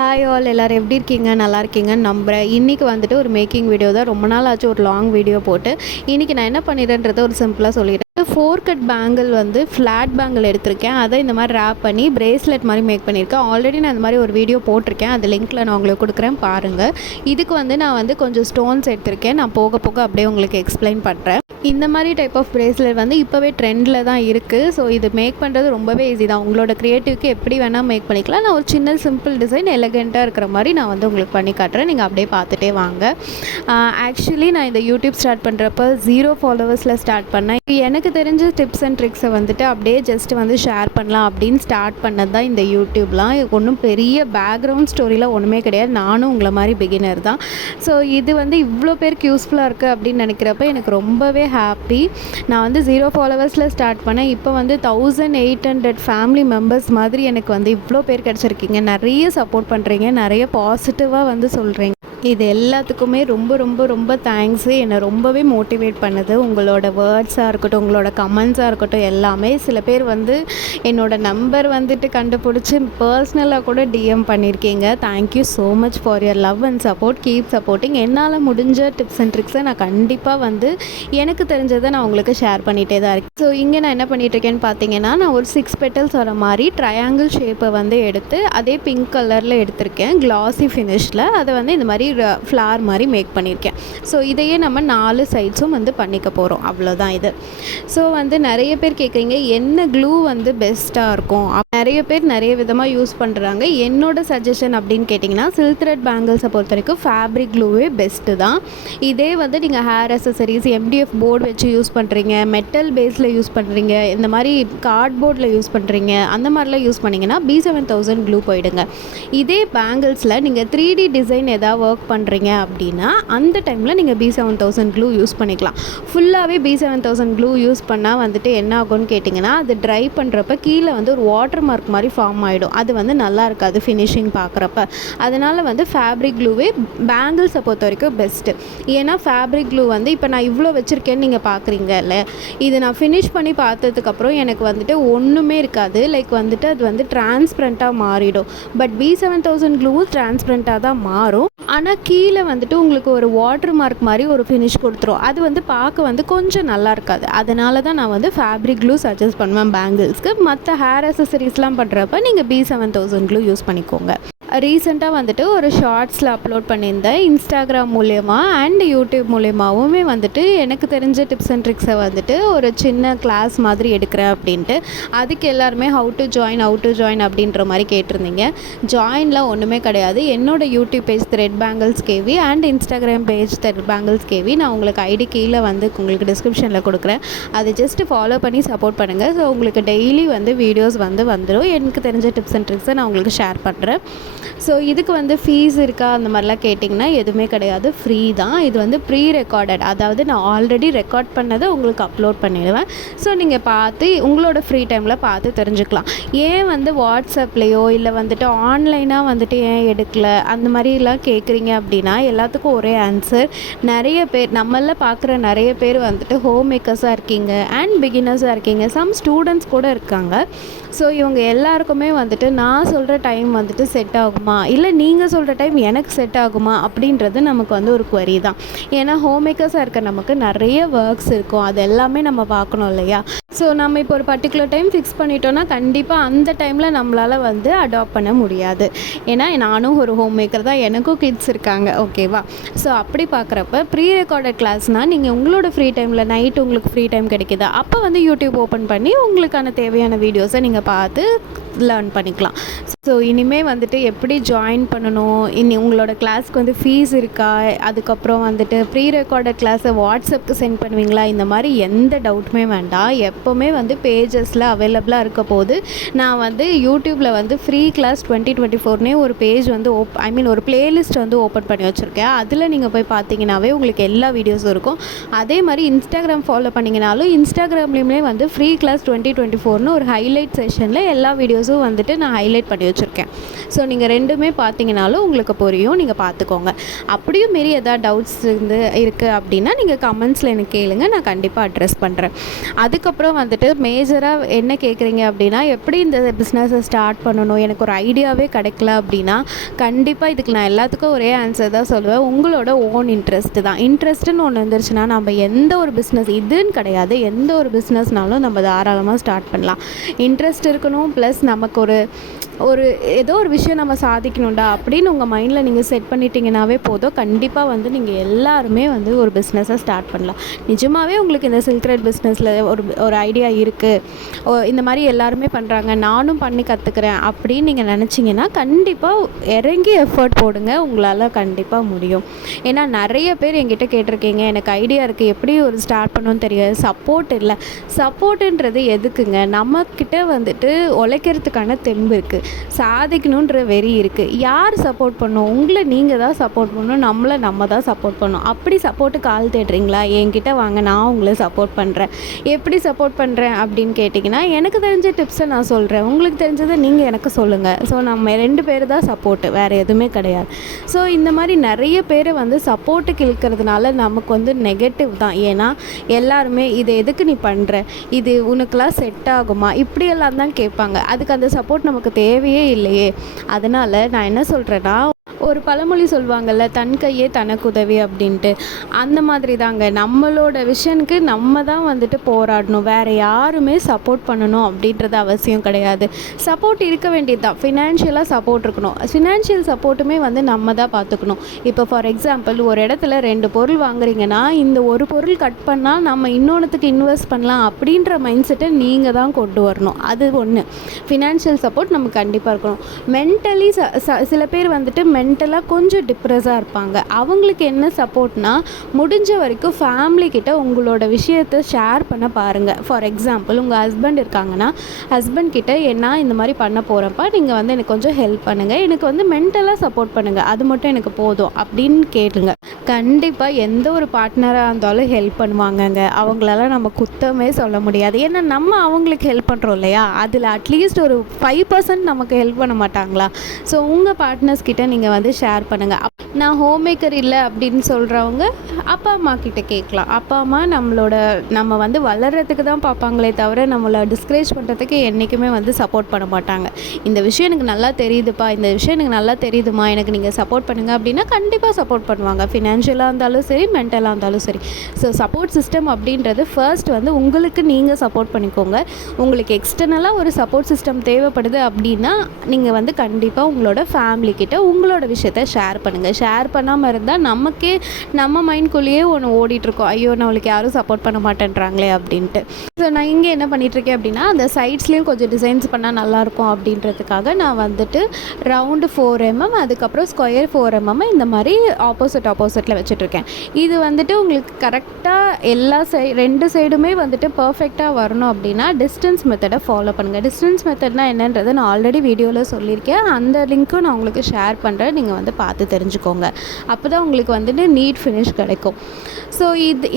Hi all எல்லோரும் எப்படி இருக்கீங்க? நல்லா இருக்கீங்கன்னு நம்புகிறேன். இன்றைக்கி வந்துட்டு ஒரு மேக்கிங் வீடியோ தான். ரொம்ப நாள் ஆச்சு ஒரு லாங் வீடியோ போட்டு. இன்றைக்கி நான் என்ன பண்ணிடுறேன்றதை ஒரு சிம்பிளாக சொல்லிடுறேன். 4 கட் பேங்கிள் வந்து ஃப்ளாட் பேங்கிள் எடுத்திருக்கேன். அதை இந்த மாதிரி ரேப் பண்ணி பிரேஸ்லெட் மாதிரி மேக் பண்ணியிருக்கேன். ஆல்ரெடி நான் இந்த மாதிரி ஒரு வீடியோ போட்டிருக்கேன். அது லிங்க்கில் நான் உங்களுக்கு கொடுக்குறேன், பாருங்கள். இதுக்கு வந்து நான் வந்து கொஞ்சம் ஸ்டோன்ஸ் எடுத்திருக்கேன். நான் போக போக அப்படியே உங்களுக்கு எக்ஸ்பிளைன் பண்ணுறேன். இந்த மாதிரி டைப் ஆஃப் பிரேஸ்லெட் வந்து இப்போவே ட்ரெண்டில் தான் இருக்குது. ஸோ இது மேக் பண்ணுறது ரொம்பவே ஈஸி தான். உங்களோட க்ரியேட்டிவ்க்கு எப்படி வேணால் மேக் பண்ணிக்கலாம். நான் ஒரு சின்ன சிம்பிள் டிசைன் எலகெண்ட்டாக இருக்கிற மாதிரி நான் வந்து உங்களுக்கு பண்ணி காட்டுறேன். நீங்கள் அப்படியே பார்த்துட்டே வாங்க. ஆக்சுவலி நான் இந்த யூடியூப் ஸ்டார்ட் பண்ணுறப்ப 0 ஃபாலோவர்ஸில் ஸ்டார்ட் பண்ணேன். எனக்கு தெரிஞ்ச டிப்ஸ் அண்ட் ட்ரிக்ஸை வந்துட்டு அப்படியே ஜஸ்ட் வந்து ஷேர் பண்ணலாம் அப்படின்னு ஸ்டார்ட் பண்ணது தான் இந்த யூடியூப்லாம். ஒன்றும் பெரிய பேக்ரவுண்ட் ஸ்டோரிலாம் ஒன்றுமே கிடையாது. நானும் உங்களை மாதிரி பிகினர் தான். ஸோ இது வந்து இவ்வளோ பேருக்கு யூஸ்ஃபுல்லாக இருக்குது அப்படின்னு நினைக்கிறப்ப எனக்கு ரொம்பவே ஹாப்பி. நான் வந்து 0 ஃபாலோவர்ஸில் ஸ்டார்ட் பண்ணேன். இப்போ வந்து 1800 ஃபேமிலி மெம்பர்ஸ் மாதிரி எனக்கு வந்து இவ்வளோ பேர் கிடச்சிருக்கீங்க. நிறைய சப்போர்ட் பண்ணுறீங்க, நிறைய பாசிட்டிவாக வந்து சொல்கிறீங்க. இது எல்லாத்துக்குமே ரொம்ப ரொம்ப ரொம்ப தேங்க்ஸு. என்னை ரொம்பவே மோட்டிவேட் பண்ணுது. உங்களோட வேர்ட்ஸாக இருக்கட்டும், உங்களோட கமெண்ட்ஸாக இருக்கட்டும், எல்லாமே. சில பேர் வந்து என்னோடய நம்பர் வந்துட்டு கண்டுபிடிச்சி பர்சனலாக கூட டிஎம் பண்ணியிருக்கீங்க. Thank you so much for your love and support. Keep supporting. என்னால் முடிஞ்ச டிப்ஸ் அண்ட் ட்ரிக்ஸை நான் கண்டிப்பாக வந்து எனக்கு தெரிஞ்சதை நான் உங்களுக்கு ஷேர் பண்ணிகிட்டே தான் இருக்கேன். ஸோ இங்கே நான் என்ன பண்ணிகிட்ருக்கேன்னு பார்த்தீங்கன்னா, நான் ஒரு 6 பெட்டல்ஸ் வர மாதிரி ட்ரையாங்கிள் ஷேப்பை வந்து எடுத்து அதே பிங்க் கலரில் எடுத்திருக்கேன், கிளாஸி ஃபினிஷில். அதை வந்து இந்த மாதிரி ஃப்ளார் மாதிரி மேக் பண்ணியிருக்கேன். ஸோ இதையே நம்ம 4 சைட்ஸும் வந்து பண்ணிக்க போகிறோம். அவ்வளோதான் இது. ஸோ வந்து நிறைய பேர் கேட்குறீங்க என்ன க்ளூ வந்து பெஸ்ட்டாக இருக்கும். நிறைய பேர் நிறைய விதமாக யூஸ் பண்ணுறாங்க. என்னோட சஜஷன் அப்படின்னு கேட்டிங்கன்னா, சில்க் த்ரெட் பேங்கிள்ஸை பொறுத்த வரைக்கும் ஃபேப்ரிக் க்ளூவே பெஸ்ட்டு தான். இதே வந்து நீங்கள் ஹேர் அசசரிஸ், MDF போர்டு வச்சு யூஸ் பண்ணுறீங்க, மெட்டல் பேஸில் யூஸ் பண்ணுறீங்க, இந்த மாதிரி கார்ட்போர்டில் யூஸ் பண்ணுறீங்க, அந்த மாதிரிலாம் யூஸ் பண்ணிங்கன்னா B7000 க்ளூ போயிடுங்க. இதே பேங்கிள்ஸில் நீங்கள் 3D டிசைன் எதாவது ஒர்க் பண்ணுறீங்க அப்படின்னா அந்த டைமில் நீங்கள் B7000 க்ளூ யூஸ் பண்ணிக்கலாம். ஃபுல்லாகவே B7000 க்ளூ யூஸ் பண்ணால் வந்துட்டு என்ன ஆகும்னு கேட்டிங்கன்னா, அது ட்ரை பண்ணுறப்ப கீழே வந்து ஒரு வாட்டர் மார்க் மாதிரி ஃபார்ம் ஆகிடும். அது வந்து நல்லா இருக்காது ஃபினிஷிங் பார்க்குறப்ப. அதனால் வந்து ஃபேப்ரிக் க்ளூவே பேங்கிள்ஸை பொறுத்த வரைக்கும் பெஸ்ட்டு. ஏன்னா ஃபேப்ரிக் க்ளூ வந்து இப்போ நான் இவ்வளோ வச்சுருக்கேன்னு நீங்கள் பார்க்குறீங்கல்ல, இது நான் ஃபினிஷ் பண்ணி பார்த்ததுக்கப்புறம் எனக்கு வந்துட்டு ஒன்றுமே இருக்காது. லைக் வந்துட்டு அது வந்து டிரான்ஸ்பரண்ட்டாக மாறிடும். பட் B7000 க்ளூவும் டிரான்ஸ்பரண்ட்டாக தான் மாறும். ஆனால் கீழே வந்துட்டு உங்களுக்கு ஒரு வாட்டர் மார்க் மாதிரி ஒரு ஃபினிஷ் கொடுத்துரும். அது வந்து பார்க்க வந்து கொஞ்சம் நல்லா இருக்காது. அதனால தான் நான் வந்து ஃபேப்ரிக் க்ளூ சஜஸ்ட் பண்ணுவேன் பேங்கிள்ஸ்க்கு. மற்ற ஹேர் அசசரிஸ்லாம் பண்ணுறப்ப நீங்கள் B7000 க்ளூ யூஸ் பண்ணிக்கோங்க. ரீசெண்டாக வந்துட்டு ஒரு ஷார்ட்ஸில் அப்லோட் பண்ணியிருந்தேன். இன்ஸ்டாகிராம் மூலயமா அண்ட் யூடியூப் மூலயமாவுமே வந்துட்டு எனக்கு தெரிஞ்ச டிப்ஸ் அண்ட் ட்ரிக்ஸை வந்துட்டு ஒரு சின்ன கிளாஸ் மாதிரி எடுக்கிறேன் அப்படின்ட்டு. அதுக்கு எல்லாருமே ஹவு டு ஜாயின் அப்படின்ற மாதிரி கேட்டிருந்தீங்க. ஜாயின்லாம் ஒன்றுமே கிடையாது. என்னோட YouTube page thread bangles KV and Instagram page thread bangles KV, நான் உங்களுக்கு ஐடி கீழே வந்து உங்களுக்கு டிஸ்கிரிப்ஷனில் கொடுக்குறேன். அதை ஜஸ்ட்டு ஃபாலோ பண்ணி சப்போர்ட் பண்ணுங்கள். ஸோ உங்களுக்கு டெய்லி வந்து வீடியோஸ் வந்துடும். எனக்கு தெரிஞ்ச டிப்ஸ் அண்ட் ட்ரிக்ஸை நான் உங்களுக்கு ஷேர் பண்ணுறேன். ஸோ இதுக்கு வந்து ஃபீஸ் இருக்கா அந்த மாதிரிலாம் கேட்டிங்கன்னா எதுவுமே கிடையாது, ஃப்ரீ தான். இது வந்து ப்ரீ ரெக்கார்டட், அதாவது நான் ஆல்ரெடி ரெக்கார்ட் பண்ணதை உங்களுக்கு அப்லோட் பண்ணிடுவேன். ஸோ நீங்கள் பார்த்து உங்களோட ஃப்ரீ டைமில் பார்த்து தெரிஞ்சுக்கலாம். ஏன் வந்து வாட்ஸ்அப்லேயோ இல்லை வந்துட்டு ஆன்லைனாக வந்துட்டு ஏன் எடுக்கலை அந்த மாதிரிலாம் கேட்குறீங்க அப்படின்னா, எல்லாத்துக்கும் ஒரே ஆன்சர். நிறைய பேர் நம்மள பார்க்குற நிறைய பேர் வந்துட்டு ஹோம் மேக்கர்ஸாக இருக்கீங்க அண்ட் பிகினர்ஸாக இருக்கீங்க, சம் ஸ்டூடெண்ட்ஸ் கூட இருக்காங்க. ஸோ இவங்க எல்லாருக்குமே வந்துட்டு நான் சொல்கிற டைம் வந்துட்டு செட் ஆகுமா, இல்லை நீங்கள் சொல்கிற டைம் எனக்கு செட் ஆகுமா அப்படின்றது நமக்கு வந்து ஒரு குவரி தான். ஏன்னா ஹோம் மேக்கர்ஸாக இருக்க நமக்கு நிறைய ஒர்க்ஸ் இருக்கும். அது எல்லாமே நம்ம பார்க்கணும் இல்லையா. ஸோ நம்ம இப்போ ஒரு பர்டிகுலர் டைம் ஃபிக்ஸ் பண்ணிட்டோன்னா கண்டிப்பாக அந்த டைமில் நம்மளால் வந்து அடாப்ட் பண்ண முடியாது. ஏன்னா நானும் ஒரு ஹோம் மேக்கர் தான், எனக்கும் கிட்ஸ் இருக்காங்க, ஓகேவா. ஸோ அப்படி பார்க்குறப்ப ப்ரீ ரெக்கார்டட் கிளாஸ்னால் நீங்கள் உங்களோட ஃப்ரீ டைமில் நைட்டு உங்களுக்கு ஃப்ரீ டைம் கிடைக்குது, அப்போ வந்து யூடியூப் ஓப்பன் பண்ணி உங்களுக்கான தேவையான வீடியோஸை நீங்கள் பார்த்து லேர்ன் பண்ணிக்கலாம். ஸோ இனிமேல் வந்துட்டு எப்படி ஜாயின் பண்ணணும், உங்களோட கிளாஸ்க்கு வந்து ஃபீஸ் இருக்கா, அதுக்கப்புறம் வந்துட்டு ப்ரீ ரெக்கார்டட் கிளாஸை வாட்ஸ்அப்புக்கு சென்ட் பண்ணுவீங்களா, இந்த மாதிரி எந்த டவுட்டுமே வேண்டாம். எப்போவுமே வந்து பேஜஸில் அவைலபிளாக இருக்க போது நான் வந்து யூடியூப்பில் வந்து ஃப்ரீ கிளாஸ் 2024 ஒரு பேஜ் வந்து ஒரு பிளேலிஸ்ட் வந்து ஓப்பன் பண்ணி வச்சுருக்கேன். அதில் நீங்கள் போய் பார்த்தீங்கன்னாவே உங்களுக்கு எல்லா வீடியோஸும் இருக்கும். அதே மாதிரி இன்ஸ்டாகிராம் ஃபாலோ பண்ணிங்கனாலும் இன்ஸ்டாகிராம்லேயுமே வந்து ஃப்ரீ கிளாஸ் 2024 ஒரு ஹைலைட் செஷனில் எல்லா வீடியோஸும் வீடியோஸும் வந்துட்டு நான் ஹைலைட் பண்ணி வச்சுருக்கேன். ஸோ நீங்கள் ரெண்டுமே பார்த்தீங்கனாலும் உங்களுக்கு புரியும், நீங்கள் பார்த்துக்கோங்க. அப்படியும் மீறி எதாவது டவுட்ஸ் இருக்குது அப்படின்னா நீங்கள் கமெண்ட்ஸில் எனக்கு கேளுங்க, நான் கண்டிப்பாக அட்ரெஸ் பண்ணுறேன். அதுக்கப்புறம் வந்துட்டு மேஜராக என்ன கேட்குறீங்க அப்படின்னா, எப்படி இந்த பிஸ்னஸை ஸ்டார்ட் பண்ணணும், எனக்கு ஒரு ஐடியாவே கிடைக்கல அப்படின்னா, கண்டிப்பாக இதுக்கு நான் எல்லாத்துக்கும் ஒரே ஆன்சர் தான் சொல்லுவேன். உங்களோட ஓன் இன்ட்ரெஸ்ட்டு தான். இன்ட்ரெஸ்ட்டுன்னு ஒன்று இருந்துச்சுன்னா நம்ம எந்த ஒரு பிஸ்னஸ் இதுன்னு கிடையாது, எந்த ஒரு பிஸ்னஸ்னாலும் நம்ம தாராளமாக ஸ்டார்ட் பண்ணலாம். இன்ட்ரெஸ்ட் இருக்கணும், ப்ளஸ் நமக்கு ஒரு ஏதோ ஒரு விஷயம் நம்ம சாதிக்கணும்டா அப்படின்னு உங்கள் மைண்டில் நீங்கள் செட் பண்ணிட்டீங்கன்னாவே போதும். கண்டிப்பாக வந்து நீங்கள் எல்லாருமே வந்து ஒரு பிஸ்னஸை ஸ்டார்ட் பண்ணலாம். நிஜமாகவே உங்களுக்கு இந்த சில்க் த்ரெட் பிஸ்னஸில் ஒரு ஐடியா இருக்குது, இந்த மாதிரி எல்லாருமே பண்ணுறாங்க, நானும் பண்ணி கற்றுக்கிறேன் அப்படின்னு நீங்கள் நினச்சிங்கன்னா கண்டிப்பாக இறங்கி எஃபர்ட் போடுங்க, உங்களால் கண்டிப்பாக முடியும். ஏன்னா நிறைய பேர் என்கிட்ட கேட்டிருக்கீங்க, எனக்கு ஐடியா இருக்குது, எப்படி ஒரு ஸ்டார்ட் பண்ணணும்னு தெரியாது, சப்போர்ட் இல்லை. சப்போர்ட்டுன்றது எதுக்குங்க? நம்மக்கிட்ட வந்துட்டு உழைக்கிறதுக்கான தெம்பு இருக்குது, சாதிக்கணுன்ற வெறி இருக்குது. யார் சப்போர்ட் பண்ணணும்? உங்களை நீங்கள் தான் சப்போர்ட் பண்ணணும், நம்மளை நம்ம தான் சப்போர்ட் பண்ணணும். அப்படி சப்போர்ட்டுக்கு ஆள் தேடுறீங்களா? என்கிட்ட வாங்க, நான் உங்களை சப்போர்ட் பண்ணுறேன். எப்படி சப்போர்ட் பண்ணுறேன் அப்படின்னு கேட்டிங்கன்னா, எனக்கு தெரிஞ்ச டிப்ஸை நான் சொல்கிறேன், உங்களுக்கு தெரிஞ்சதை நீங்கள் எனக்கு சொல்லுங்கள். ஸோ நம்ம 2 பேர் தான் சப்போர்ட்டு, வேறு எதுவுமே கிடையாது. ஸோ இந்த மாதிரி நிறைய பேர் வந்து சப்போர்ட்டுக்கு இழுக்கிறதுனால நமக்கு வந்து நெகட்டிவ் தான். ஏன்னா எல்லாருமே இது எதுக்கு நீ பண்ணுற, இது உனக்கெல்லாம் செட் ஆகுமா, இப்படியெல்லாம் தான் கேட்பாங்க. அதுக்கு அந்த சப்போர்ட் நமக்கு தேவையே இல்லையே. அதனால் நான் என்ன சொல்கிறேன்னா, ஒரு பழமொழி சொல்லுவாங்கள்ல, தன் கையே தனக்கு உதவி அப்படின்ட்டு. அந்த மாதிரி தாங்க, நம்மளோட விஷனுக்கு நம்ம தான் வந்துட்டு போராடணும், வேறு யாருமே சப்போர்ட் பண்ணணும் அப்படின்றது அவசியம் கிடையாது. சப்போர்ட் இருக்க வேண்டியது தான், ஃபினான்ஷியலாக சப்போர்ட் இருக்கணும். ஃபினான்ஷியல் சப்போர்ட்டுமே வந்து நம்ம தான் பார்த்துக்கணும். இப்போ ஃபார் எக்ஸாம்பிள் ஒரு இடத்துல 2 பொருள் வாங்குறீங்கன்னா, இந்த ஒரு பொருள் கட் பண்ணால் நம்ம இன்னொன்றுத்துக்கு இன்வெஸ்ட் பண்ணலாம் அப்படின்ற மைண்ட் செட்டை நீங்கள் தான் கொண்டு வரணும். அது ஒன்று. ஃபினான்ஷியல் சப்போர்ட் நமக்கு கண்டிப்பாக இருக்கணும். மென்டலி சில பேர் வந்துட்டு மென்டலாக கொஞ்சம் டிப்ரெஸ்ஸாக இருப்பாங்க. அவங்களுக்கு என்ன சப்போர்ட்னா, முடிஞ்ச வரைக்கும் ஃபேமிலி கிட்ட உங்களோட விஷயத்தை ஷேர் பண்ண பாருங்கள். ஃபார் எக்ஸாம்பிள் உங்கள் ஹஸ்பண்ட் இருக்காங்கன்னா, ஹஸ்பண்ட் கிட்ட நான் இந்த மாதிரி பண்ண போகிறப்ப நீங்கள் வந்து எனக்கு கொஞ்சம் ஹெல்ப் பண்ணுங்கள், எனக்கு வந்து மென்டலாக சப்போர்ட் பண்ணுங்கள், அது மட்டும் எனக்கு போதும் அப்படின்னு கேளுங்க. கண்டிப்பாக எந்த ஒரு பார்ட்னராக இருந்தாலும் ஹெல்ப் பண்ணுவாங்கங்க. அவங்களால நம்ம குத்தமே சொல்ல முடியாது. ஏன்னா நம்ம அவங்களுக்கு ஹெல்ப் பண்ணுறோம் இல்லையா, அதில் அட்லீஸ்ட் ஒரு 5% நமக்கு ஹெல்ப் பண்ண மாட்டாங்களா? ஸோ உங்கள் பார்ட்னர்ஸ் கிட்ட நீங்கள் வந்து ஷேர் பண்ணுங்கள். நான் ஹோம் மேக்கர் இல்லை அப்படின்னு சொல்கிறவங்க அப்பா அம்மா கிட்ட கேட்கலாம். அப்பா அம்மா நம்ம வந்து வளர்கிறதுக்கு தான் பார்ப்பாங்களே தவிர நம்மளை டிஸ்கரேஜ் பண்ணுறதுக்கு என்றைக்குமே வந்து சப்போர்ட் பண்ண மாட்டாங்க. இந்த விஷயம் எனக்கு நல்லா தெரியுதுப்பா, இந்த விஷயம் எனக்கு நல்லா தெரியுதுமா, எனக்கு நீங்கள் சப்போர்ட் பண்ணுங்கள் அப்படின்னா கண்டிப்பாக சப்போர்ட் பண்ணுவாங்க. ஃபினான்ஷியலாக இருந்தாலும் சரி, மென்டலாக இருந்தாலும் சரி. ஸோ சப்போர்ட் சிஸ்டம் அப்படின்றது ஃபர்ஸ்ட் வந்து உங்களுக்கு நீங்கள் சப்போர்ட் பண்ணிக்கோங்க. உங்களுக்கு எக்ஸ்டர்னலாக ஒரு சப்போர்ட் சிஸ்டம் தேவைப்படுது அப்படின்னா நீங்கள் வந்து கண்டிப்பாக உங்களோட ஃபேமிலி கிட்ட உங்களோட விஷயத்தை ஷேர் பண்ணுங்கள். ஷேர் பண்ணாமல் இருந்தால் நமக்கே நம்ம மைண்ட்குள்ளேயே ஒன்று ஓடிட்டுருக்கோம், ஐயோ நம்மளுக்கு யாரும் சப்போர்ட் பண்ண மாட்டேன்றாங்களே அப்படின்ட்டு. ஸோ நான் இங்கே என்ன பண்ணிகிட்ருக்கேன் அப்படின்னா, அந்த சைட்ஸ்லேயும் கொஞ்சம் டிசைன்ஸ் பண்ணால் நல்லாயிருக்கும் அப்படின்றதுக்காக நான் வந்துட்டு ரவுண்டு 4 mm அதுக்கப்புறம் ஸ்கொயர் 4 mm இந்த மாதிரி ஆப்போசிட்டில் வச்சுட்ருக்கேன். இது வந்துட்டு உங்களுக்கு கரெக்டாக எல்லா 2 சைடுமே வந்துட்டு பர்ஃபெக்டாக வரணும் அப்படின்னா டிஸ்டன்ஸ் மெத்தடை ஃபாலோ பண்ணுங்கள். டிஸ்டன்ஸ் மெத்தட்னா என்னன்றதை நான் ஆல்ரெடி வீடியோவில் சொல்லியிருக்கேன், அந்த லிங்க்கும் நான் உங்களுக்கு ஷேர் பண்ணுறேன், நீங்கள் வந்து பார்த்து தெரிஞ்சுக்கோங்க. அப்போ தான் உங்களுக்கு வந்துட்டு நீட் ஃபினிஷ் கிடைக்கும். ஸோ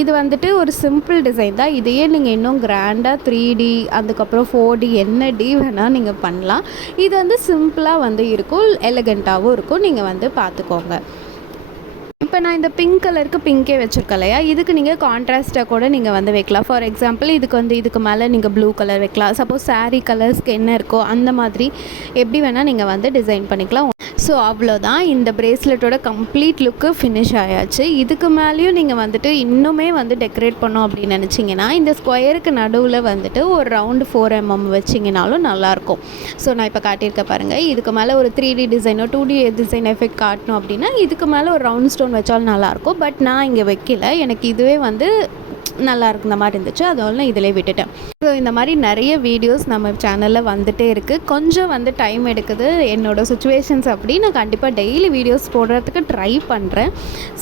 இது வந்துட்டு ஒரு சிம்பிள் டிசைன் தான். இதையே நீங்கள் இன்னும் கிராண்டாக 3D அதுக்கப்புறம் 4D என்ன டி வேணால் நீங்கள் பண்ணலாம். இது வந்து சிம்பிளாக வந்து இருக்கும், எலகண்ட்டாகவும் இருக்கும், நீங்கள் வந்து பார்த்துக்கோங்க. இப்போ நான் இந்த பிங்க் கலருக்கு பிங்கே வச்சுருக்கேன் இல்லையா, இதுக்கு நீங்கள் கான்ட்ராஸ்ட்டாக கூட நீங்கள் வந்து வைக்கலாம். ஃபார் எக்ஸாம்பிள் இதுக்கு மேலே நீங்கள் ப்ளூ கலர் வைக்கலாம். சப்போஸ் சாரீ கலர்ஸ்க்கு என்ன இருக்கோ அந்த மாதிரி எப்படி வேணால் நீங்கள் வந்து டிசைன் பண்ணிக்கலாம். ஸோ அவ்வளோதான், இந்த பிரேஸ்லெட்டோட கம்ப்ளீட் லுக்கு ஃபினிஷ் ஆயாச்சு. இதுக்கு மேலேயும் நீங்கள் வந்துட்டு இன்னுமே வந்து டெக்கரேட் பண்ணோம் அப்படின்னு நினச்சிங்கன்னா, இந்த ஸ்கொயருக்கு நடுவில் வந்துட்டு ஒரு ரவுண்டு 4 mm வச்சிங்கனாலும் நல்லாயிருக்கும். ஸோ நான் இப்போ காட்டியிருக்க பாருங்கள், இதுக்கு மேலே ஒரு 3D டிசைனோ 2D டிசைன் எஃபெக்ட் காட்டணும் அப்படின்னா இதுக்கு மேலே ஒரு ரவுண்ட் ஸ்டோன் வச்சாலும் நல்லாயிருக்கும். பட் நான் இங்கே வைக்கல, எனக்கு இதுவே வந்து நல்லா இருக்கிற மாதிரி இருந்துச்சு, அதனால இதிலே விட்டுட்டேன். ஸோ இந்த மாதிரி நிறைய வீடியோஸ் நம்ம சேனலில் வந்துகிட்டே இருக்குது. கொஞ்சம் வந்து டைம் எடுக்குது, என்னோடய சுச்சுவேஷன்ஸ் அப்படி நான் கண்டிப்பாக டெய்லி வீடியோஸ் போடுறதுக்கு ட்ரை பண்ணுறேன்.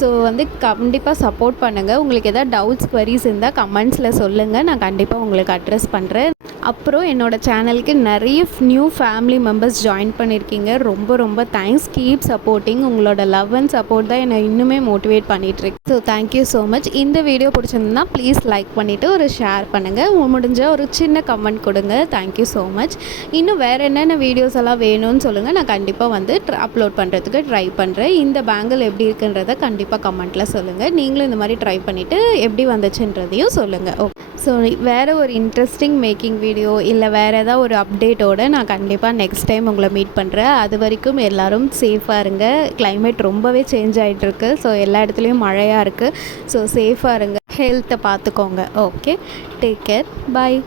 ஸோ வந்து கண்டிப்பாக சப்போர்ட் பண்ணுங்கள். உங்களுக்கு எதாவது டவுட்ஸ், குவரிஸ் இருந்தால் கமெண்ட்ஸில் சொல்லுங்கள், நான் கண்டிப்பாக உங்களுக்கு அட்ரெஸ் பண்ணுறேன். அப்புறம் என்னோடய சேனலுக்கு நிறைய நியூ ஃபேமிலி மெம்பர்ஸ் ஜாயின் பண்ணியிருக்கீங்க. ரொம்ப ரொம்ப தேங்க்ஸ். Keep supporting. உங்களோட லவ் அண்ட் சப்போர்ட் தான் என்னை இன்னுமே மோட்டிவேட் பண்ணிகிட்ருக்கு. So thank you so much. இந்த வீடியோ பிடிச்சிருந்தா ப்ளீஸ் லைக் பண்ணிவிட்டு ஒரு ஷேர் பண்ணுங்கள். முடிஞ்ச ஒரு சின்ன கமெண்ட் கொடுங்க. Thank you so much. இன்னும் வேறு என்னென்ன வீடியோஸ் எல்லாம் வேணும்னு சொல்லுங்கள். நான் கண்டிப்பாக வந்து அப்லோட் பண்ணுறதுக்கு ட்ரை பண்ணுறேன். இந்த பேங்கிள் எப்படி இருக்குன்றதை கண்டிப்பாக கமெண்ட்டில் சொல்லுங்கள். நீங்களும் இந்த மாதிரி ட்ரை பண்ணிவிட்டு எப்படி வந்துச்சுன்றதையும் சொல்லுங்கள். ஓகே. ஸோ வேறு ஒரு இன்ட்ரெஸ்டிங் மேக்கிங் வீடியோ இல்லை வேறு ஏதாவது ஒரு அப்டேட்டோடு நான் கண்டிப்பாக நெக்ஸ்ட் டைம் உங்களை மீட் பண்ணுறேன். அது வரைக்கும் எல்லோரும் சேஃபாக இருங்க. கிளைமேட் ரொம்பவே சேஞ்ச் ஆகிட்டுருக்கு. ஸோ எல்லா இடத்துலையும் மழையாக இருக்குது. ஸோ சேஃபாக இருங்க. ஹெல்த்தை பார்த்துக்கோங்க. Okay, take care. பாய்.